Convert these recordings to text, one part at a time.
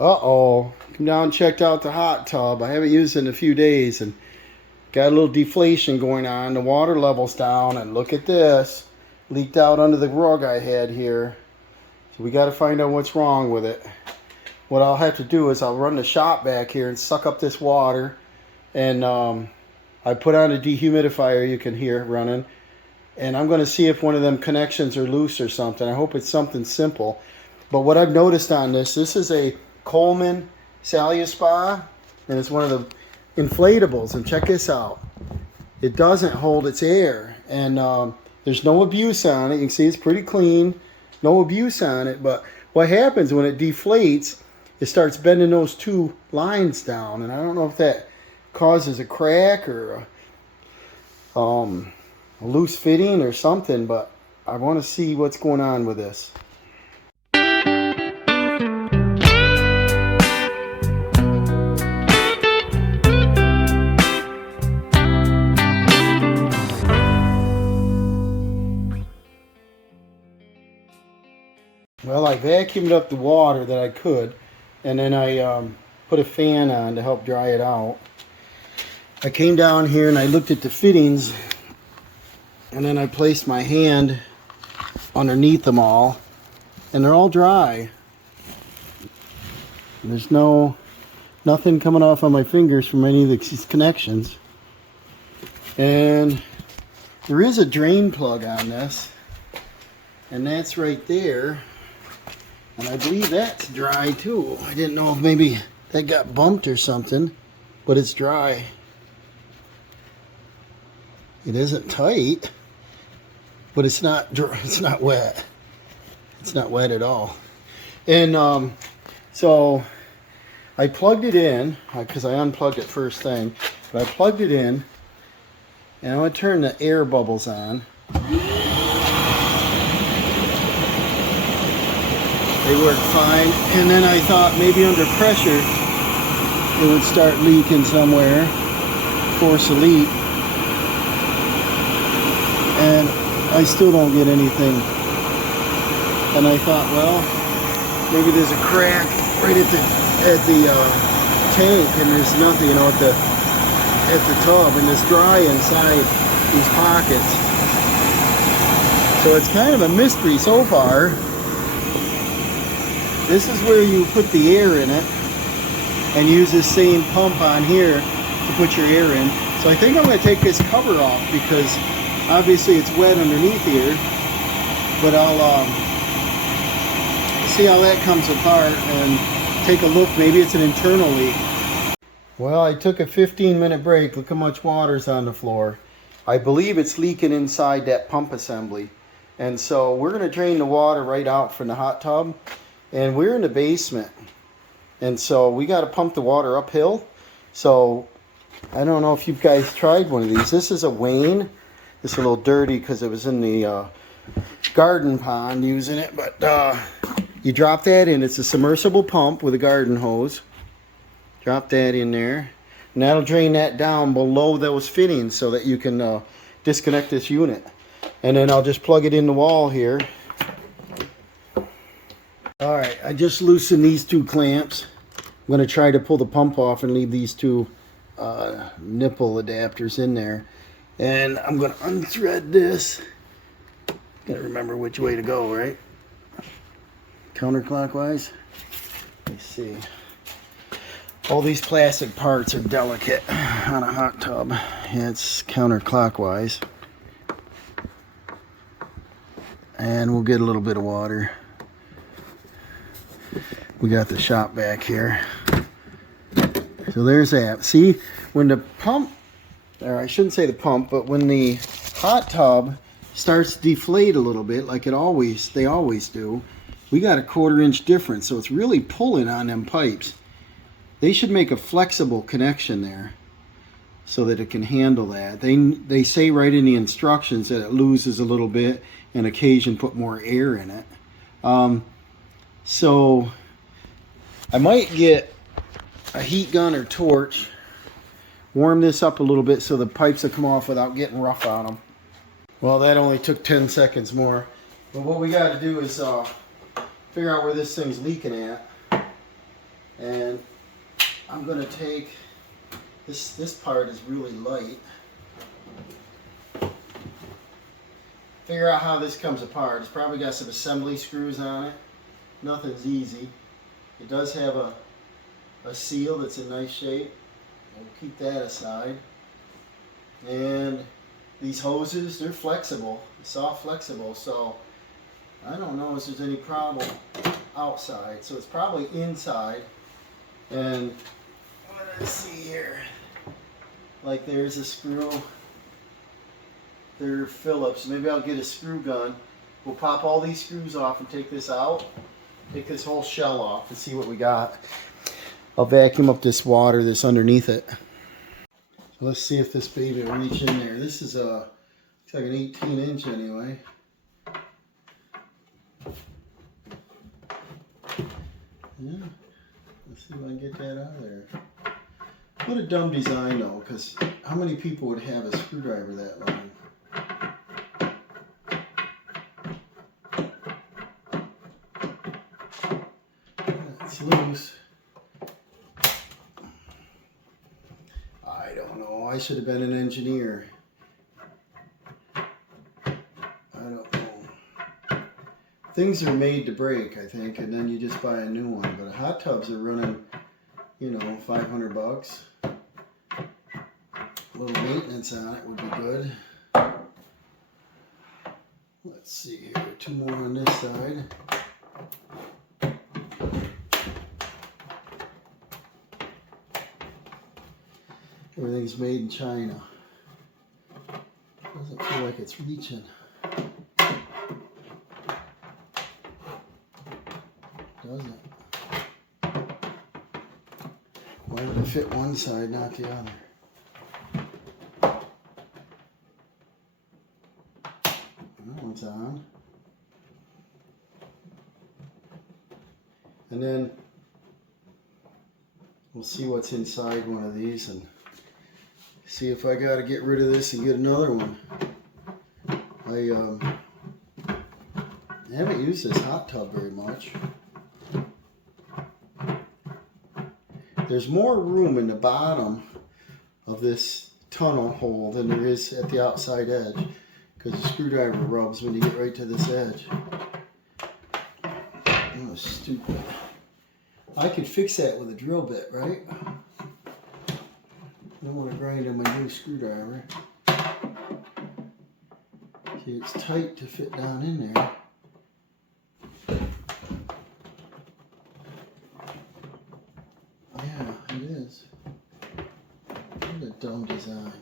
Uh-oh. Come down and checked out the hot tub. I haven't used it in a few days and got a little deflation going on. The water level's down and look at this. Leaked out under the rug I had here. So we got to find out what's wrong with it. What I'll have to do is I'll run the shop back here and suck up this water. And I put on a dehumidifier you can hear running. And I'm going to see if one of them connections are loose or something. I hope it's something simple. But what I've noticed on this is a Coleman Saluspa, and it's one of the inflatables. And check this out. It doesn't hold its air, and there's no abuse on it. You can see it's pretty clean. No abuse on it. But what happens when it deflates, it starts bending those two lines down. And I don't know if that causes a crack or a loose fitting or something, but I want to see what's going on with this. Well, I vacuumed up the water that I could, and then I put a fan on to help dry it out. I came down here and I looked at the fittings, and then I placed my hand underneath them all, and they're all dry. There's nothing coming off on my fingers from any of these connections. And there is a drain plug on this, and that's right there. And I believe that's dry too. I didn't know if maybe that got bumped or something, but it's dry. It isn't tight, but it's not wet. It's not wet at all. And so I plugged it in because I unplugged it first thing. But I plugged it in, and I'm going to turn the air bubbles on. They work fine, and then I thought maybe under pressure it would start leaking somewhere, force a leak, and I still don't get anything. And I thought, well, maybe there's a crack right at the tank, and there's nothing, you know, at the tub, and it's dry inside these pockets. So it's kind of a mystery so far. This is where you put the air in it and use this same pump on here to put your air in. So I think I'm going to take this cover off because obviously it's wet underneath here. But I'll see how that comes apart and take a look. Maybe it's an internal leak. Well, I took a 15-minute break. Look how much water's on the floor. I believe it's leaking inside that pump assembly. And so we're going to drain the water right out from the hot tub. And we're in the basement, and so we got to pump the water uphill. So I don't know if you guys tried one of these. This is a Wayne. It's a little dirty because it was in the garden pond using it. But you drop that in. It's a submersible pump with a garden hose. Drop that in there, and that'll drain that down below those fittings so that you can disconnect this unit. And then I'll just plug it in the wall here. Alright, I just loosened these two clamps. I'm going to try to pull the pump off and leave these two nipple adapters in there. And I'm going to unthread this. Got to remember which way to go, right? Counterclockwise. Let's see. All these plastic parts are delicate on a hot tub. Yeah, it's counterclockwise. And we'll get a little bit of water. We got the shop back here. So there's that. See, when the pump, or I shouldn't say the pump, but when the hot tub starts to deflate a little bit, like they always do, we got a 1/4 inch difference. So it's really pulling on them pipes. They should make a flexible connection there so that it can handle that. They say right in the instructions that it loses a little bit and occasion put more air in it. So I might get a heat gun or torch, warm this up a little bit so the pipes will come off without getting rough on them. Well, that only took 10 seconds more. But what we got to do is figure out where this thing's leaking at. And I'm going to take this part is really light. Figure out how this comes apart. It's probably got some assembly screws on it. Nothing's easy. It does have a seal that's in nice shape. We'll keep that aside. And these hoses, they're flexible. It's all flexible, so I don't know if there's any problem outside. So it's probably inside. And what do I see here? Like there's a screw. They're Phillips. Maybe I'll get a screw gun. We'll pop all these screws off and take this out. Take this whole shell off and see what we got. I'll vacuum up this water that's underneath it. So let's see if this baby will reach in there. This is looks like an 18-inch anyway. Yeah, let's see if I can get that out of there. What a dumb design though, because how many people would have a screwdriver that long? It's loose. I don't know. I should have been an engineer. I don't know. Things are made to break, I think, and then you just buy a new one. But hot tubs are running, you know, $500. A little maintenance on it would be good. Let's see here. 2 more on this side. Everything's made in China. Doesn't feel like it's reaching. Doesn't. Why would it fit one side, not the other? That one's on. And then we'll see what's inside one of these and see if I got to get rid of this and get another one. I haven't used this hot tub very much. There's more room in the bottom of this tunnel hole than there is at the outside edge because the screwdriver rubs when you get right to this edge. That was stupid. I could fix that with a drill bit, right? I don't want to grind on my new screwdriver. See, it's tight to fit down in there. Yeah, it is. What a dumb design.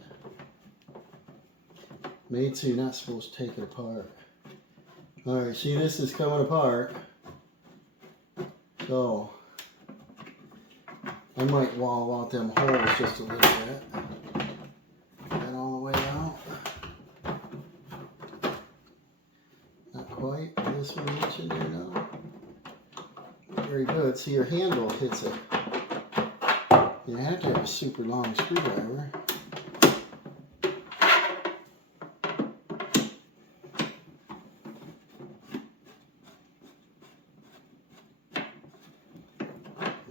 Made so you're not supposed to take it apart. Alright, see, this is coming apart. So I might wall out them holes just a little bit. That all the way out. Not quite. This one reach in there now. Very good. See, your handle hits it. You have to have a super long screwdriver.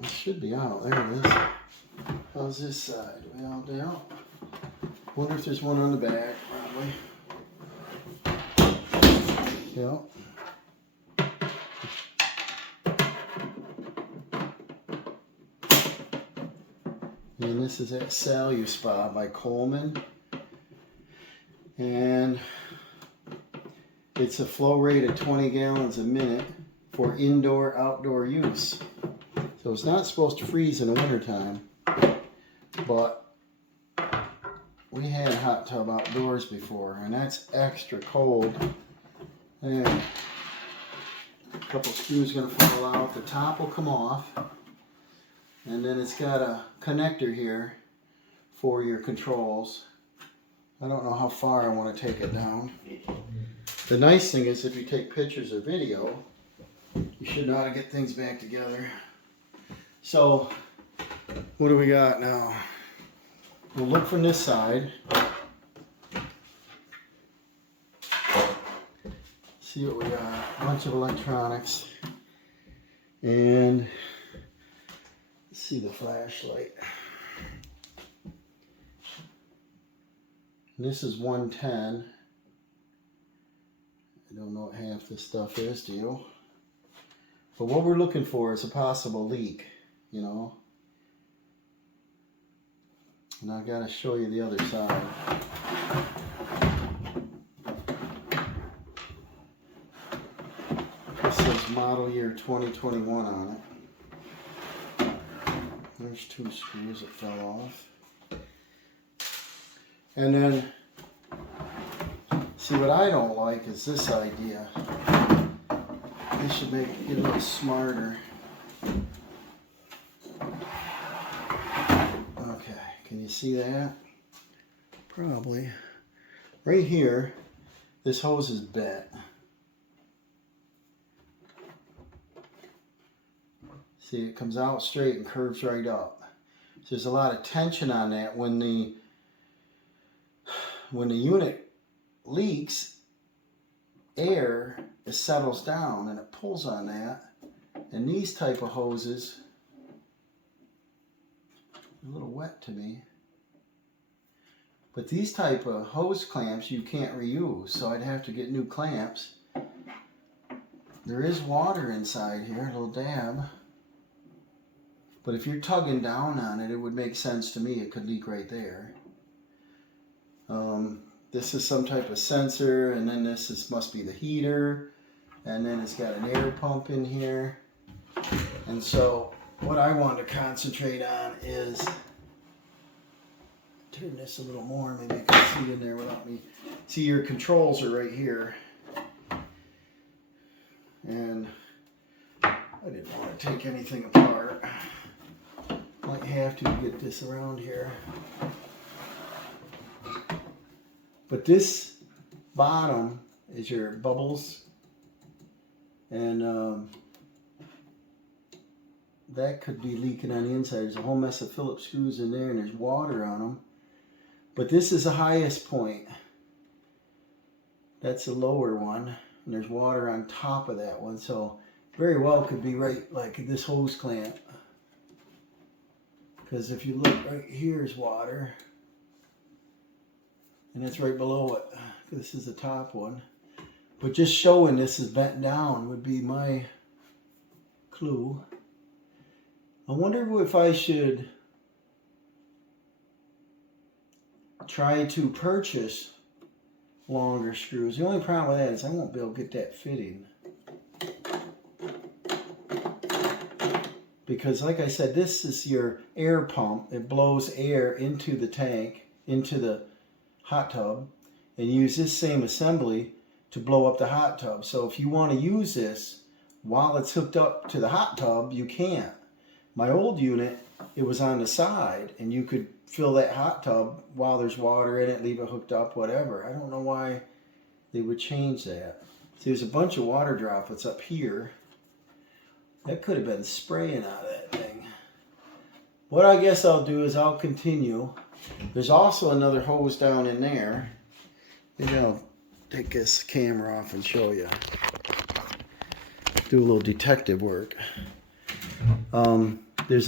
Should be out. There it is. How's this side? Way all down. Wonder if there's one on the back. Probably. Yep. And this is at Saluspa by Coleman. And it's a flow rate of 20 gallons a minute for indoor-outdoor use. So it's not supposed to freeze in the wintertime, but we had a hot tub outdoors before, and that's extra cold. And a couple screws going to fall out. The top will come off, and then it's got a connector here for your controls. I don't know how far I want to take it down. The nice thing is if you take pictures or video, you should know how to get things back together. So, what do we got now? We'll look from this side. See what we got. A bunch of electronics. And see the flashlight. And this is 110. I don't know what half this stuff is, do you? But what we're looking for is a possible leak, you know. And I gotta show you the other side. This says model year 2021 on it. There's 2 screws that fell off. And then, see what I don't like is this idea. This should make it a little smarter. Okay, can you see that? Probably. Right here, this hose is bent. See, it comes out straight and curves right up. So there's a lot of tension on that. When the unit leaks, air settles down and it pulls on that. And these type of hoses, a little wet to me, but these type of hose clamps you can't reuse, so I'd have to get new clamps. There is water inside here, a little dab, but if you're tugging down on it, it would make sense to me. It could leak right there. This is some type of sensor, and then this must be the heater, and then it's got an air pump in here. And so what I want to concentrate on is, turn this a little more, maybe you can see in there without me. See, your controls are right here. And I didn't want to take anything apart. Might have to get this around here. But this bottom is your bubbles, and that could be leaking on the inside. There's a whole mess of Phillips screws in there, and there's water on them. But this is the highest point. That's the lower one, and there's water on top of that one. So very well could be right like this hose clamp. Because if you look right here is water. And it's right below it. This is the top one. But just showing this is bent down would be my clue. I wonder if I should try to purchase longer screws. The only problem with that is I won't be able to get that fitting. Because like I said, this is your air pump. It blows air into the tank, into the hot tub, and use this same assembly to blow up the hot tub. So if you want to use this while it's hooked up to the hot tub, you can't. My old unit, it was on the side, and you could fill that hot tub while there's water in it, leave it hooked up, whatever. I don't know why they would change that. See, there's a bunch of water droplets up here. That could have been spraying out of that thing. What I guess I'll do is I'll continue. There's also another hose down in there. Maybe I'll take this camera off and show you. Do a little detective work. There's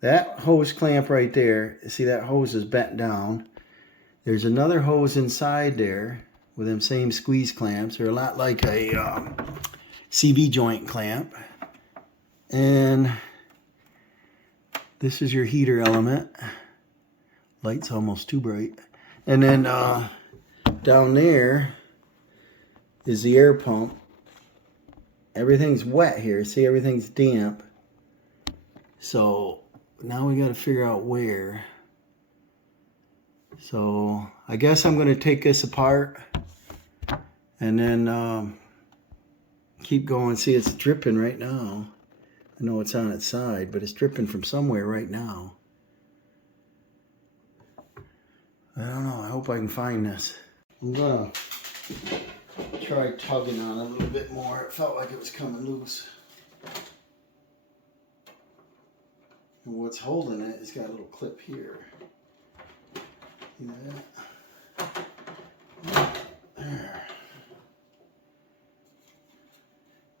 that hose clamp right there. See, that hose is bent down. There's another hose inside there with them same squeeze clamps. They're a lot like a CV joint clamp. And this is your heater element. Light's almost too bright. And then down there is the air pump. Everything's wet here. See, everything's damp. So now we got to figure out where. So I guess I'm going to take this apart and then keep going. See, it's dripping right now. I know it's on its side, but it's dripping from somewhere right now. I don't know. I hope I can find this. I'm going to try tugging on it a little bit more. It felt like it was coming loose. And what's holding it is got a little clip here. See that? There.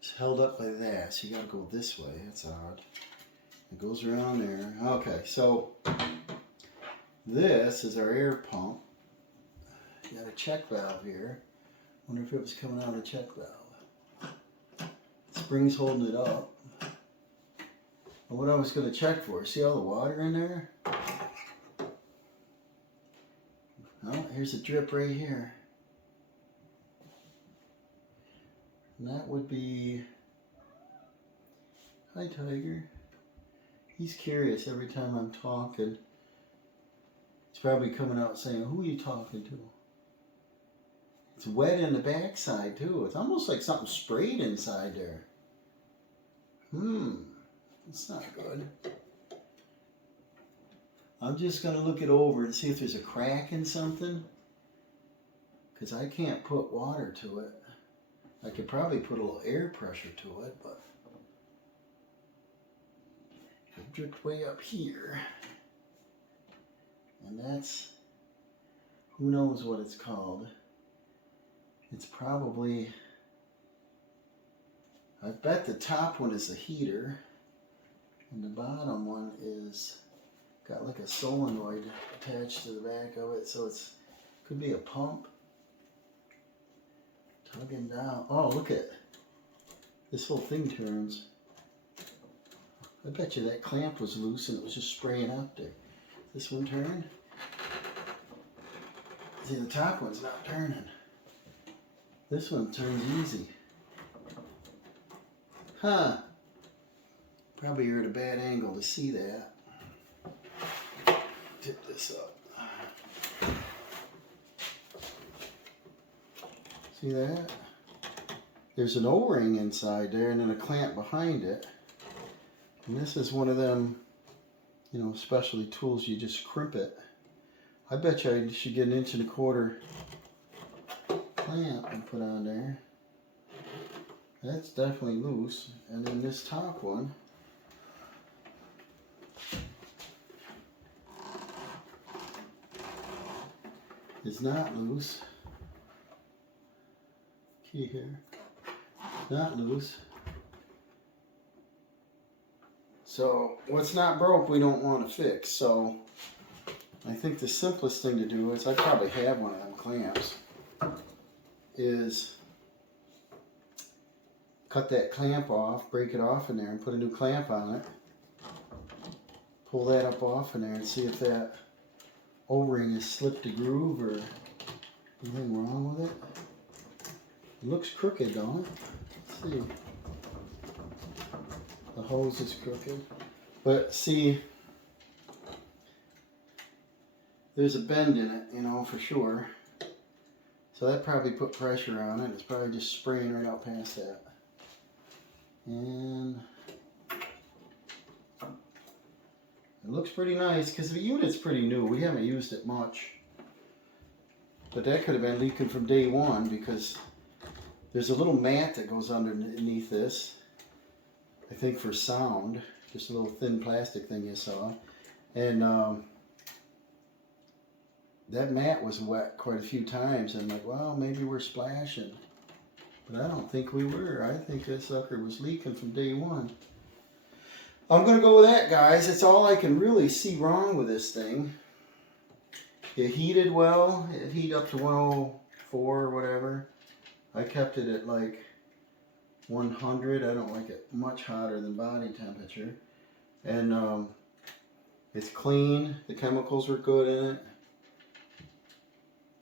It's held held up by that, so you gotta go this way. That's odd. It goes around there. Okay, so this is our air pump. You got a check valve here. Wonder if it was coming out of the check valve. Spring's holding it up. And what I was going to check for, see all the water in there? Oh, here's a drip right here. And that would be... Hi, Tiger. He's curious every time I'm talking. He's probably coming out saying, who are you talking to? It's wet in the backside too. It's almost like something sprayed inside there. It's not good. I'm just going to look it over and see if there's a crack in something. Because I can't put water to it. I could probably put a little air pressure to it, but it dripped way up here. And that's, who knows what it's called. It's probably, I bet the top one is a heater, and the bottom one is got like a solenoid attached to the back of it, so it's could be a pump. Tugging down. Oh, look at this whole thing turns. I bet you that clamp was loose and it was just spraying out there. This one turned. See, the top one's not turning. This one turns easy. Huh. Probably you're at a bad angle to see that. Tip this up. See that? There's an O-ring inside there and then a clamp behind it. And this is one of them, you know, specialty tools, you just crimp it. I bet you I should get 1.25 inch clamp and put on there. That's definitely loose. And then this top one is not loose. Key here. Not loose. So what's not broke we don't want to fix. So I think the simplest thing to do is, I probably have one of them clamps, is cut that clamp off, break it off in there and put a new clamp on it. Pull that up off in there and see if that O-ring has slipped a groove or anything wrong with it. It looks crooked, don't it? Let's see. The hose is crooked. But see, there's a bend in it, you know, for sure. So that probably put pressure on it. It's probably just spraying right out past that. And it looks pretty nice because the unit's pretty new. We haven't used it much. But that could have been leaking from day one, because there's a little mat that goes underneath this, I think for sound. Just a little thin plastic thing you saw. And that mat was wet quite a few times. And I'm like, well, maybe we're splashing. But I don't think we were. I think this sucker was leaking from day one. I'm going to go with that, guys. It's all I can really see wrong with this thing. It heated well. It heated up to 104 or whatever. I kept it at like 100. I don't like it much hotter than body temperature. And it's clean. The chemicals were good in it.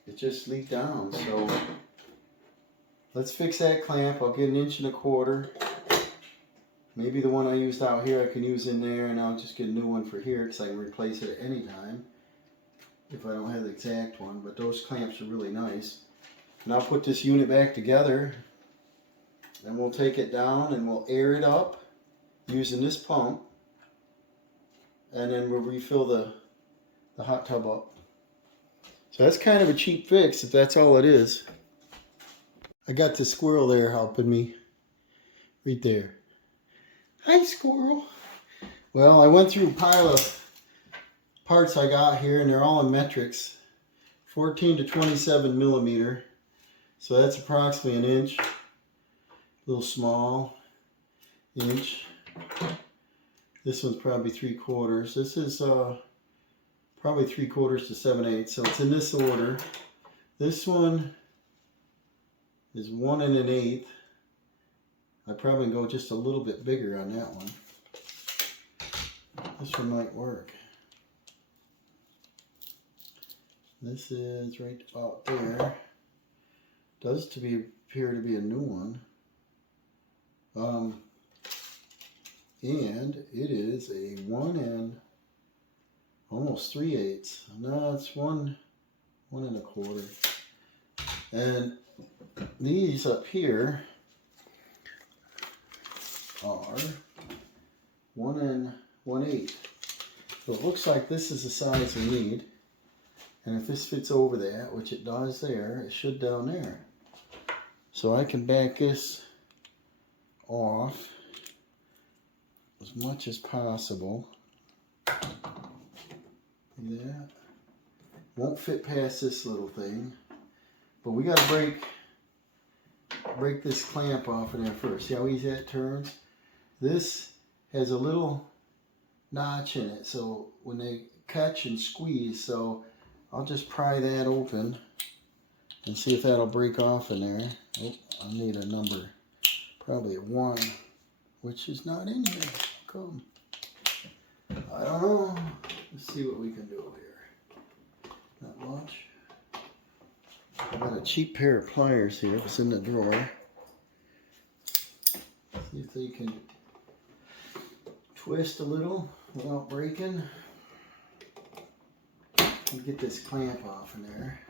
It just leaked down. So let's fix that clamp. I'll get 1.25 inch. Maybe the one I used out here I can use in there, and I'll just get a new one for here because I can replace it at any time if I don't have the exact one. But those clamps are really nice. And I'll put this unit back together, and we'll take it down and we'll air it up using this pump, and then we'll refill the hot tub up. So that's kind of a cheap fix if that's all it is. I got the squirrel there helping me right there. Hi, squirrel. Well, I went through a pile of parts I got here, and they're all in metrics. 14 to 27 millimeter. So that's approximately 1 inch. A little small. inch. This one's probably 3/4. This is probably 3/4 to 7/8. So it's in this order. This one is 1 1/8. I'd probably go just a little bit bigger on that one. This one might work. This is right about there. Does appear to be a new one. And it is a 1 almost 3/8. No, it's 1 1 1/4. And these up here are 1 1/8. So it looks like this is the size we need. And if this fits over that, which it does there, it should down there. So I can back this off as much as possible. See that? Won't fit past this little thing. But we got to break this clamp off of there first. See how easy that turns? This has a little notch in it, so when they catch and squeeze, so I'll just pry that open and see if that'll break off in there. Oh, I need a number, probably a 1, which is not in here. Come, I don't know. Let's see what we can do here. Not much. I got a cheap pair of pliers here. It's in the drawer. See if they can twist a little without breaking. And get this clamp off in there.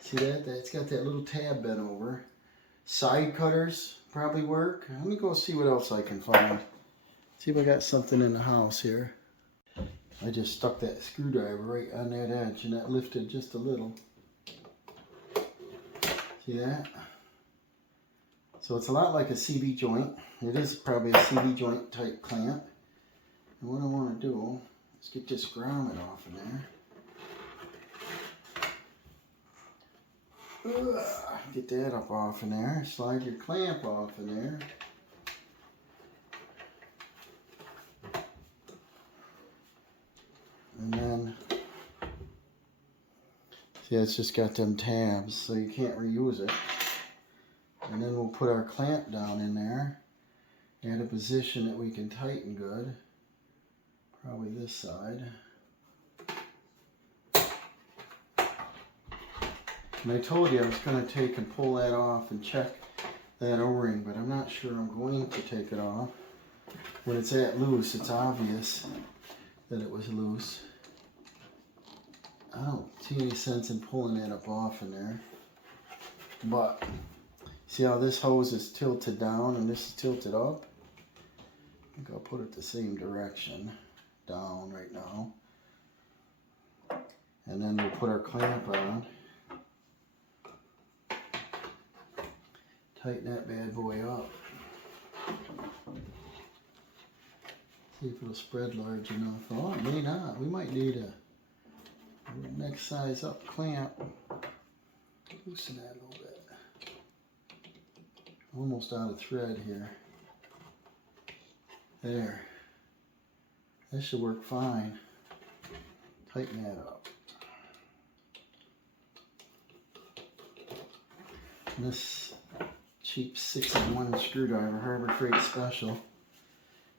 See that? It's got that little tab bent over. Side cutters probably work. Let me go see what else I can find. See if I got something in the house here. I just stuck that screwdriver right on that edge and that lifted just a little. See that? So it's a lot like a CB joint. It is probably a CB joint type clamp. And what I want to do is get this grommet off in there. Get that up off in there. Slide your clamp off in there. And then, see, it's just got them tabs, so you can't reuse it. And then we'll put our clamp down in there at a position that we can tighten good. Probably this side. And I told you I was going to take and pull that off and check that O-ring, but I'm not sure I'm going to take it off. When it's that loose, it's obvious that it was loose. I don't see any sense in pulling that up off in there. But, see how this hose is tilted down and this is tilted up? I think I'll put it the same direction, down right now. And then we'll put our clamp on. Tighten that bad boy up. See if it'll spread large enough. Oh, it may not. We might need a next size up clamp. Loosen that a little bit. Almost out of thread here. There. That should work fine. Tighten that up. And this cheap 6-in-1 screwdriver, Harbor Freight Special.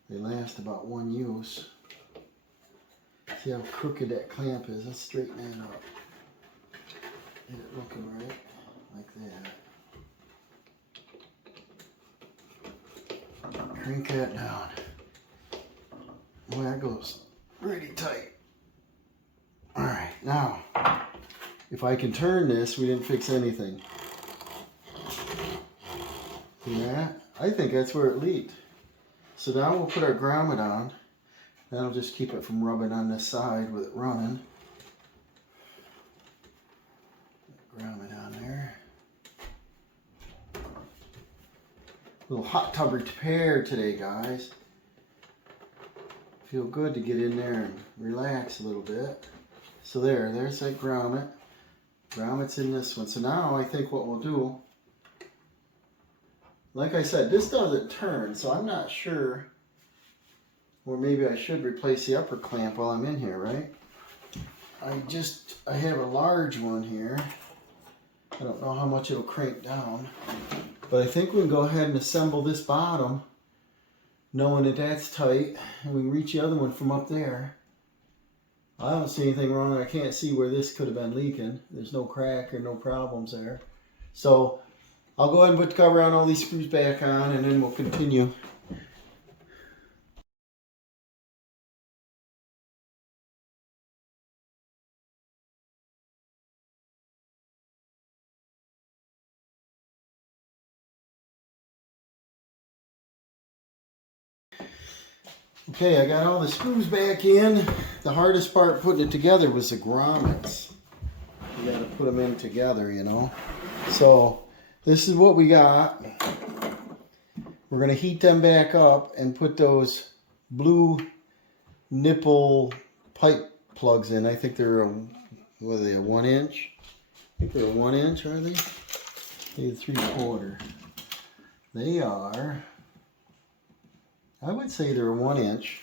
They last about 1 use. See how crooked that clamp is? Let's straighten that up. Get it looking right, like that. Crank that down. Boy, that goes pretty tight. Alright, now, if I can turn this, we didn't fix anything. See that? I think that's where it leaked. So now we'll put our grommet on. That'll just keep it from rubbing on this side with it running. Grommet on there. Little hot tub repair today, guys. Feel good to get in there and relax a little bit. So there's that grommet. Grommet's in this one. So now I think what we'll do, like I said, this doesn't turn, so I'm not sure. Or maybe I should replace the upper clamp while I'm in here, right? I have a large one here. I don't know how much it'll crank down. But I think we can go ahead and assemble this bottom, knowing that that's tight, and we can reach the other one from up there. I don't see anything wrong. I can't see where this could have been leaking. There's no crack or no problems there. So I'll go ahead and put the cover on, all these screws back on, and then we'll continue. Okay, I got all the screws back in. The hardest part putting it together was the grommets. You got to put them in together, you know. So this is what we got. We're going to heat them back up and put those blue nipple pipe plugs in. I think they're what are they, a 1 inch? I think they're a 1 inch, are they? Maybe 3/4. They are, I would say they're a 1 inch.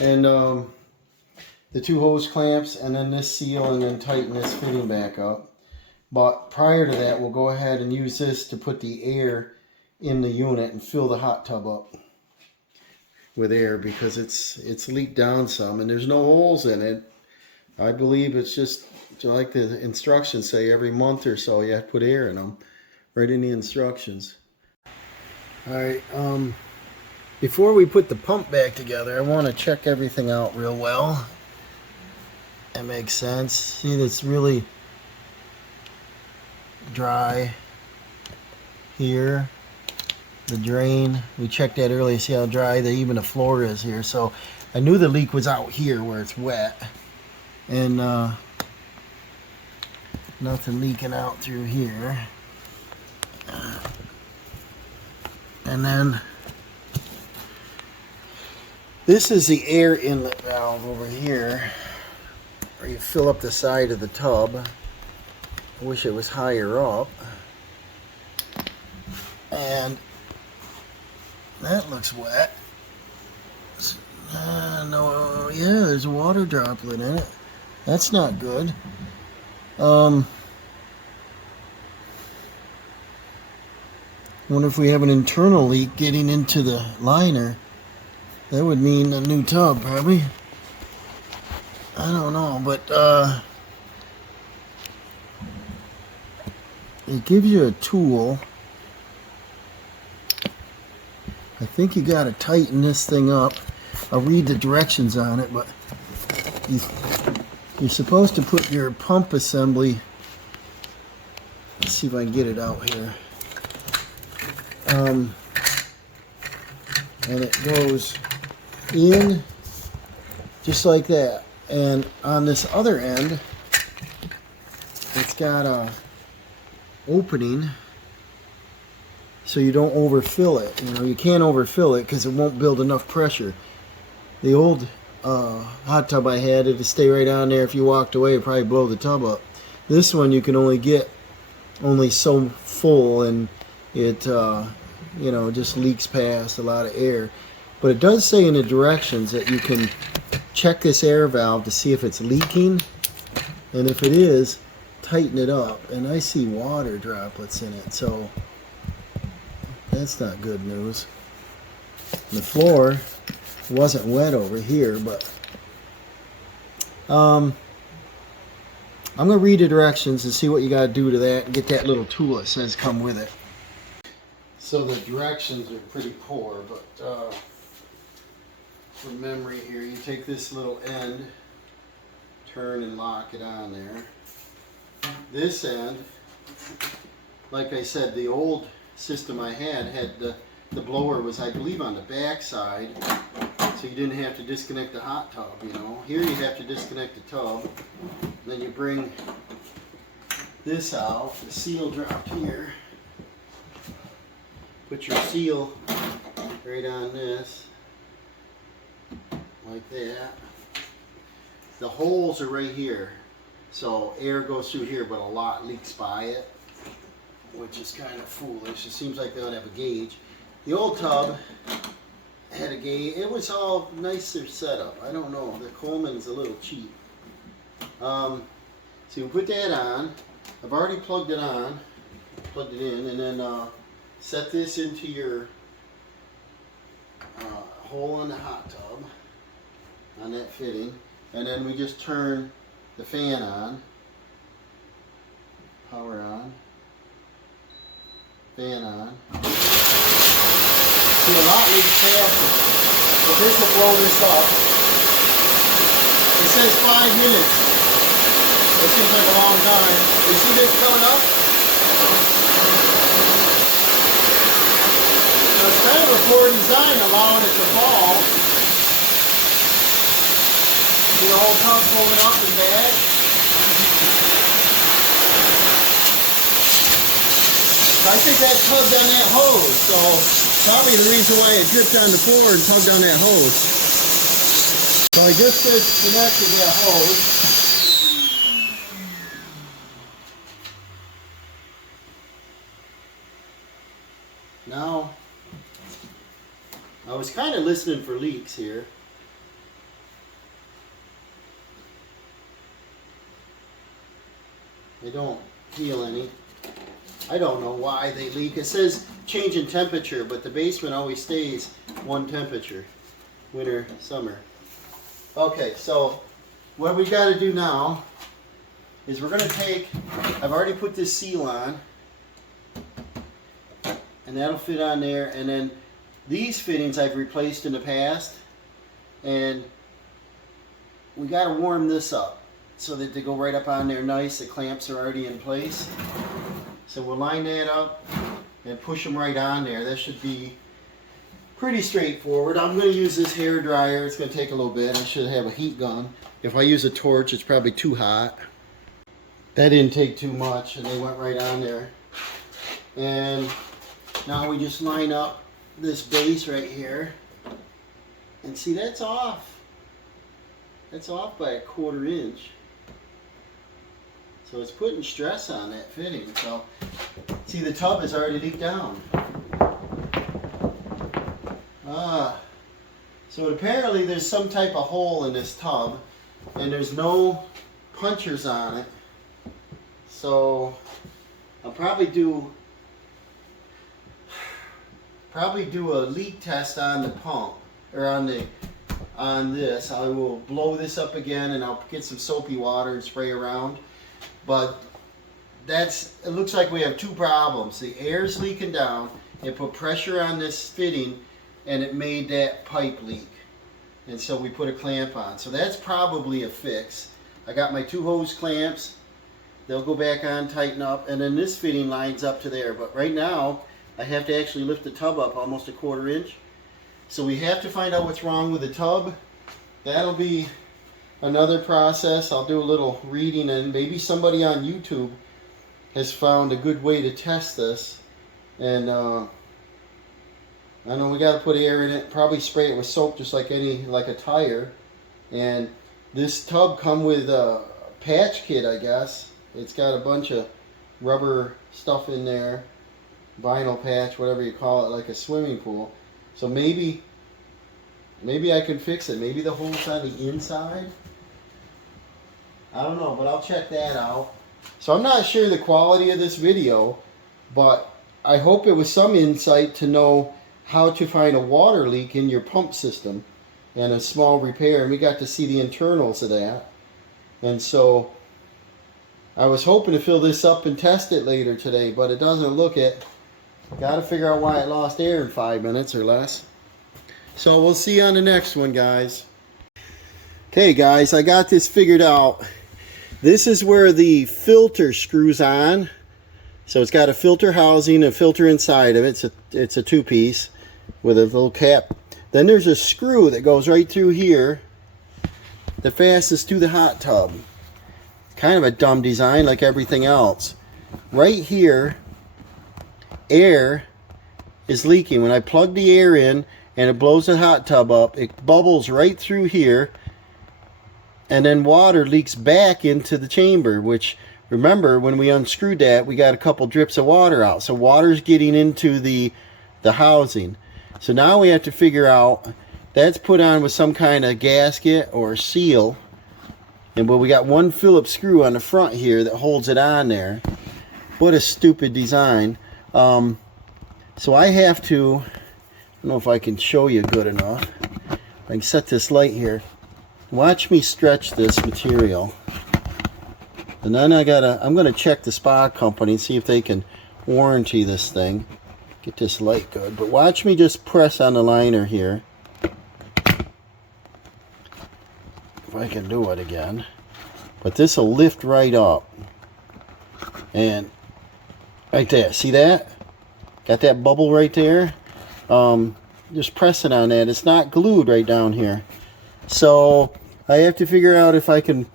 And the 2 hose clamps, and then this seal, and then tighten this fitting back up. But prior to that, we'll go ahead and use this to put the air in the unit and fill the hot tub up with air, because it's leaked down some, and there's no holes in it. I believe it's just like the instructions say, every month or so you have to put air in them, right in the instructions. All right, before we put the pump back together, I want to check everything out real well. That makes sense. See, it's really dry here. The drain, we checked that earlier. See how dry even the floor is here. So I knew the leak was out here where it's wet, and nothing leaking out through here. And then this is the air inlet valve over here, where you fill up the side of the tub. I wish it was higher up. And that looks wet. No, yeah, there's a water droplet in it. That's not good. Wonder if we have an internal leak getting into the liner. That would mean a new tub, probably. I don't know, but it gives you a tool. I think you got to tighten this thing up. I'll read the directions on it, but you're supposed to put your pump assembly. Let's see if I can get it out here. And it goes in just like that. And on this other end, it's got a opening so you don't overfill it. You know, you can't overfill it because it won't build enough pressure. The old hot tub I had, it'd stay right on there. If you walked away, it'd probably blow the tub up. This one you can only get so full, and it you know, just leaks past a lot of air. But it does say in the directions that you can check this air valve to see if it's leaking, and if it is, tighten it up. And I see water droplets in it, so that's not good news. The floor wasn't wet over here, but I'm gonna read the directions and see what you gotta do to that, and get that little tool that says come with it. So the directions are pretty poor, but from memory here, you take this little end, turn and lock it on there. This end, like I said, the old system I had the blower was, I believe, on the back side, so you didn't have to disconnect the hot tub, you know. Here you have to disconnect the tub. Then you bring this out, the seal dropped here. Put your seal right on this, like that. The holes are right here, so air goes through here, but a lot leaks by it. which is kind of foolish. It seems like they ought to have a gauge. The old tub had a gauge. It was all nicer setup. I don't know. The Coleman's a little cheap. So you put that on. I've already plugged it on, plugged it in, and then set this into your hole in the hot tub on that fitting, and then we just turn the fan on, power on, fan on. See, a lot leaks faster, but this will blow this up. It says 5 minutes. That seems like a long time. You see this coming up? So it's kind of a poor design, allowing it to fall. See the whole tub pulling up and back. So I think that tugged on that hose, so probably the reason why it dripped on the floor and tugged on that hose. So I just disconnected that hose. Now, I was kind of listening for leaks here. I don't feel any. I don't know why they leak. It says change in temperature, but the basement always stays one temperature, winter, summer. Okay, so what we got to do now is we're going to take, I've already put this seal on, and that'll fit on there, and then these fittings I've replaced in the past, and we got to warm this up so that they go right up on there nice. The clamps are already in place, so we'll line that up and push them right on there. That should be pretty straightforward. I'm going to use this hair dryer. It's going to take a little bit. I should have a heat gun. If I use a torch, it's probably too hot. That didn't take too much, and they went right on there. And now we just line up this base right here, and see, that's off. That's off by 1/4 inch. So it's putting stress on that fitting. So see, the tub is already leaked down. So apparently there's some type of hole in this tub, and there's no punchers on it. So I'll probably do a leak test on the pump, or on this. I will blow this up again, and I'll get some soapy water and spray around. But it looks like we have two problems. The air's leaking down. It put pressure on this fitting, and it made that pipe leak. And so we put a clamp on. So that's probably a fix. I got my 2 hose clamps. They'll go back on, tighten up, and then this fitting lines up to there. But right now, I have to actually lift the tub up almost 1/4 inch. So we have to find out what's wrong with the tub. That'll be another process. I'll do a little reading, and maybe somebody on YouTube has found a good way to test this. And I know we got to put air in it, probably spray it with soap just like a tire. And this tub come with a patch kit, I guess. It's got a bunch of rubber stuff in there, vinyl patch, whatever you call it, like a swimming pool. So maybe I can fix it. Maybe the hole's on the inside. I don't know, but I'll check that out. So I'm not sure the quality of this video, but I hope it was some insight to know how to find a water leak in your pump system and a small repair. And we got to see the internals of that. And so I was hoping to fill this up and test it later today, but it doesn't look it. Got to figure out why it lost air in 5 minutes or less. So we'll see you on the next one, guys. Okay, guys, I got this figured out. This is where the filter screws on. So it's got a filter housing, a filter inside of it. It's a 2-piece with a little cap. Then there's a screw that goes right through here that fastens to the hot tub. Kind of a dumb design like everything else. Right here, air is leaking. When I plug the air in and it blows the hot tub up, it bubbles right through here, and then water leaks back into the chamber, which remember when we unscrewed that, we got a couple drips of water out. So water's getting into the housing. So now we have to figure out, that's put on with some kind of gasket or seal. And well, we got one Phillips screw on the front here that holds it on there. What a stupid design. So I have to, I don't know if I can show you good enough. I can set this light here. Watch me stretch this material. And then I'm gonna check the spa company and see if they can warranty this thing. Get this light good. But watch me just press on the liner here. If I can do it again. But this will lift right up. And right there, see that? Got that bubble right there? Just press it on that. It's not glued right down here. So I have to figure out if I can,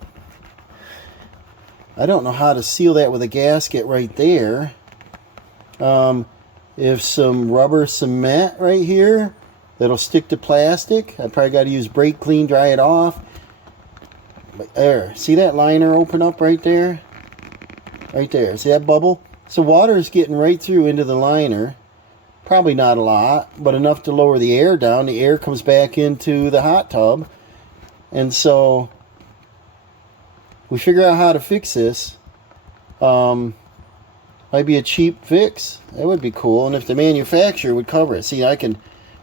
I don't know how to seal that with a gasket right there. If some rubber cement right here that'll stick to plastic. I probably got to use brake clean, dry it off. But there, see that liner open up right there? Right there, see that bubble? So water is getting right through into the liner. Probably not a lot, but enough to lower the air down. The air comes back into the hot tub. And so we figure out how to fix this. Might be a cheap fix. That would be cool. And if the manufacturer would cover it. See, I can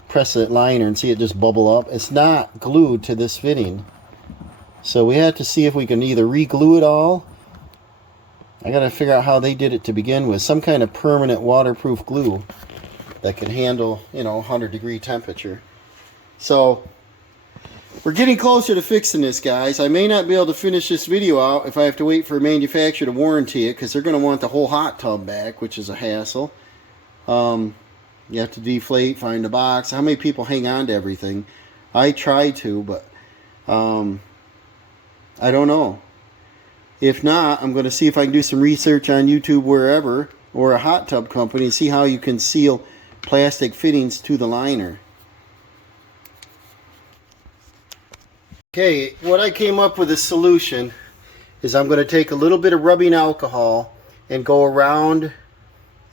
press that liner and see it just bubble up. It's not glued to this fitting. So we have to see if we can either re-glue it all. I got to figure out how they did it to begin with. Some kind of permanent waterproof glue that can handle, 100-degree temperature. So we're getting closer to fixing this, guys. I may not be able to finish this video out if I have to wait for a manufacturer to warranty it, because they're going to want the whole hot tub back, which is a hassle. You have to deflate, find the box. How many people hang on to everything? I try to, but I don't know. If not, I'm going to see if I can do some research on YouTube, wherever, or a hot tub company, and see how you can seal plastic fittings to the liner. Okay, what I came up with a solution is I'm going to take a little bit of rubbing alcohol and go around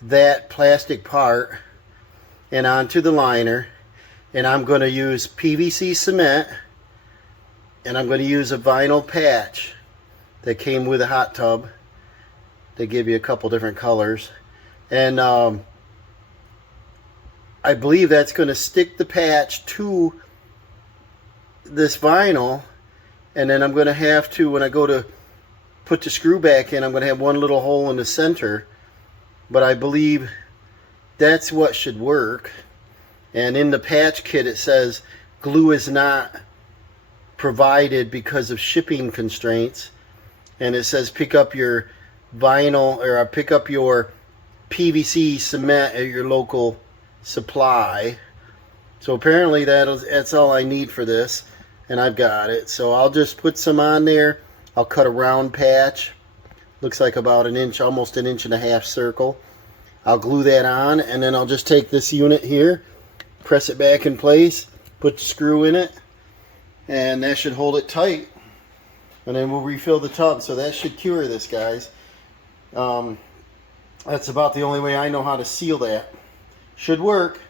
that plastic part and onto the liner, and I'm going to use PVC cement, and I'm going to use a vinyl patch that came with a hot tub. They give you a couple different colors, and I believe that's going to stick the patch to this vinyl, and then I'm going to have to, when I go to put the screw back in, I'm going to have one little hole in the center, but I believe that's what should work. And in the patch kit it says glue is not provided because of shipping constraints, and it says pick up your vinyl, or pick up your PVC cement at your local supply. So apparently that's all I need for this, and I've got it. So I'll just put some on there. I'll cut a round patch, looks like about an inch, almost an inch and a half circle. I'll glue that on, and then I'll just take this unit here, press it back in place, put the screw in it, and that should hold it tight. And then we'll refill the tub. So that should cure this, guys. That's about the only way I know how to seal that. Should work.